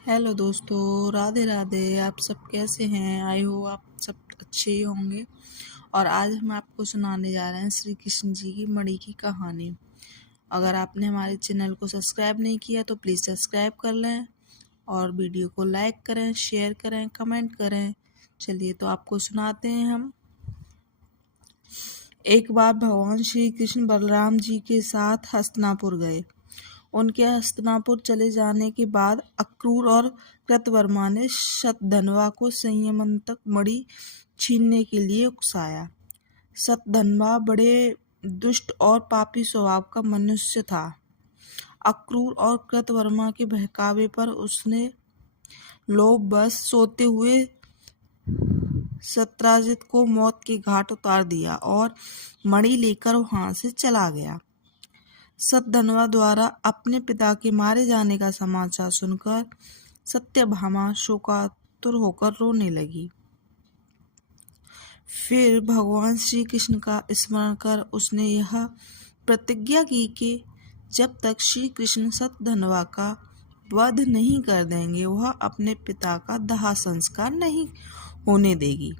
Hello दोस्तों, राधे राधे। आप सब कैसे हैं? आई हो आप सब अच्छे ही होंगे। और आज हम आपको सुनाने जा रहे हैं श्री कृष्ण जी की मणि की कहानी। अगर आपने हमारे चैनल को सब्सक्राइब नहीं किया तो प्लीज़ सब्सक्राइब कर लें और वीडियो को लाइक करें, शेयर करें, कमेंट करें। चलिए तो आपको सुनाते हैं हम। एक बार भगवान श्री कृष्ण बलराम जी के साथ हस्तिनापुर गए। उनके हस्तिनापुर चले जाने के बाद अक्रूर और कृतवर्मा ने शतधन्वा को संयमंतक मणि छीनने के लिए उकसाया। शतधन्वा बड़े दुष्ट और पापी स्वभाव का मनुष्य था। अक्रूर और कृतवर्मा के बहकावे पर उसने लोभवश सोते हुए सत्राजित को मौत के घाट उतार दिया और मणि लेकर वहां से चला गया। शतधन्वा द्वारा अपने पिता के मारे जाने का समाचार सुनकर सत्यभामा शोकातुर होकर रोने लगी। फिर भगवान श्री कृष्ण का स्मरण कर उसने यह प्रतिज्ञा की कि जब तक श्री कृष्ण शतधन्वा का वध नहीं कर देंगे वह अपने पिता का दाह संस्कार नहीं होने देगी।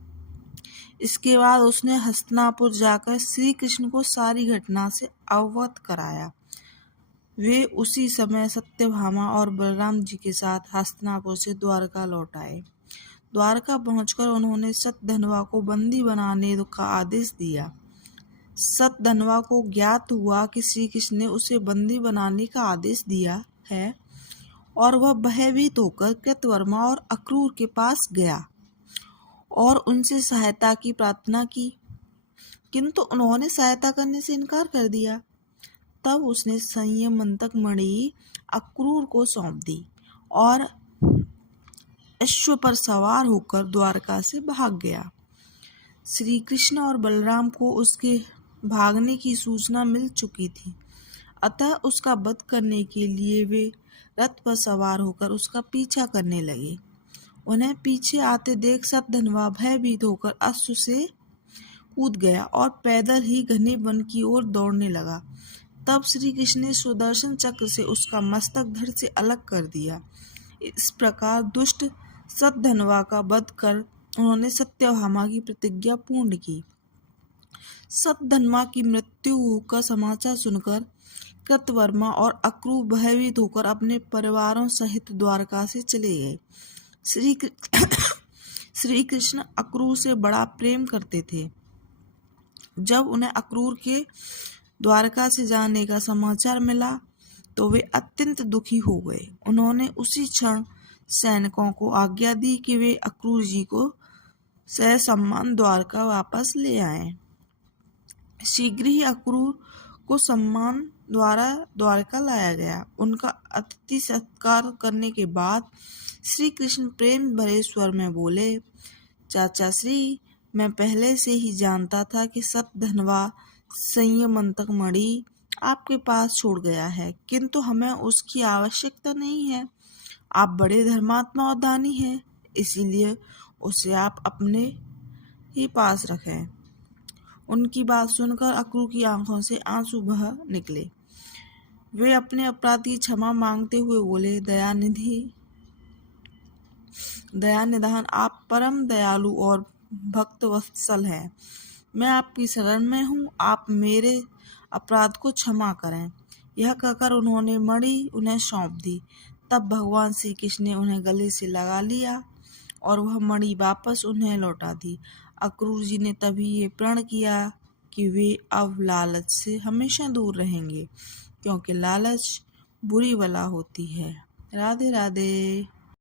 इसके बाद उसने हस्तिनापुर जाकर श्री कृष्ण को सारी घटना से अवगत कराया। वे उसी समय सत्यभामा और बलराम जी के साथ हस्तिनापुर से द्वारका लौट आए। द्वारका पहुंचकर उन्होंने शतधन्वा को बंदी बनाने का आदेश दिया। शतधन्वा को ज्ञात हुआ कि श्री कृष्ण ने उसे बंदी बनाने का आदेश दिया है और वह भयभीत होकर कृतवर्मा और अक्रूर के पास गया और उनसे सहायता की प्रार्थना की, किंतु उन्होंने सहायता करने से इनकार कर दिया। तब उसने संयमंतक मणि अक्रूर को सौंप दी और अश्व पर सवार होकर द्वारका से भाग गया। श्री कृष्ण और बलराम को उसके भागने की सूचना मिल चुकी थी, अतः उसका वध करने के लिए वे रथ पर सवार होकर उसका पीछा करने लगे। उन्हें पीछे आते देख शतधन्वा भयभीत होकर अश्व से कूद गया और पैदल ही घने वन की ओर दौड़ने लगा। तब श्री कृष्ण ने सुदर्शन चक्र से उसका मस्तक धड़ से अलग कर दिया। इस प्रकार दुष्ट शतधन्वा का वध कर उन्होंने सत्यभामा की प्रतिज्ञा पूर्ण की। शतधन्वा की मृत्यु का समाचार सुनकर कृतवर्मा और अक्रूर भयभीत होकर अपने परिवारों सहित द्वारका से चले गए। श्री कृष्ण अक्रूर से बड़ा प्रेम करते थे। जब उन्हें अक्रूर के द्वारका से जाने का समाचार मिला तो वे अत्यंत दुखी हो गए। उन्होंने उसी क्षण सैनिकों को आज्ञा दी कि वे अक्रूर जी को ससम्मान द्वारका वापस ले आएं। शीघ्र ही अक्रूर को सम्मान द्वारा द्वारका लाया गया। उनका अतिथि सत्कार करने के बाद श्री कृष्ण प्रेम भरे स्वर में बोले, चाचा श्री, मैं पहले से ही जानता था कि शतधन्वा संयमंतक मणि आपके पास छोड़ गया है, किंतु हमें उसकी आवश्यकता नहीं है। आप बड़े धर्मात्मा और दानी हैं, इसीलिए उसे आप अपने ही पास रखें। उनकी बात सुनकर अक्रूर की आंखों से आंसू बह निकले। वे अपने अपराध की क्षमा मांगते हुए बोले, दयानिधान, आप परम दयालु और भक्त वत्सल हैं। मैं आपकी शरण में हूँ, आप मेरे अपराध को क्षमा करें। यह कहकर उन्होंने मणि उन्हें सौंप दी। तब भगवान श्री कृष्ण ने उन्हें गले से लगा लिया और वह मणि वापस उन्हें लौटा दी। अक्रूर जी ने तभी ये प्रण किया कि वे अब लालच से हमेशा दूर रहेंगे, क्योंकि लालच बुरी बला होती है। राधे राधे।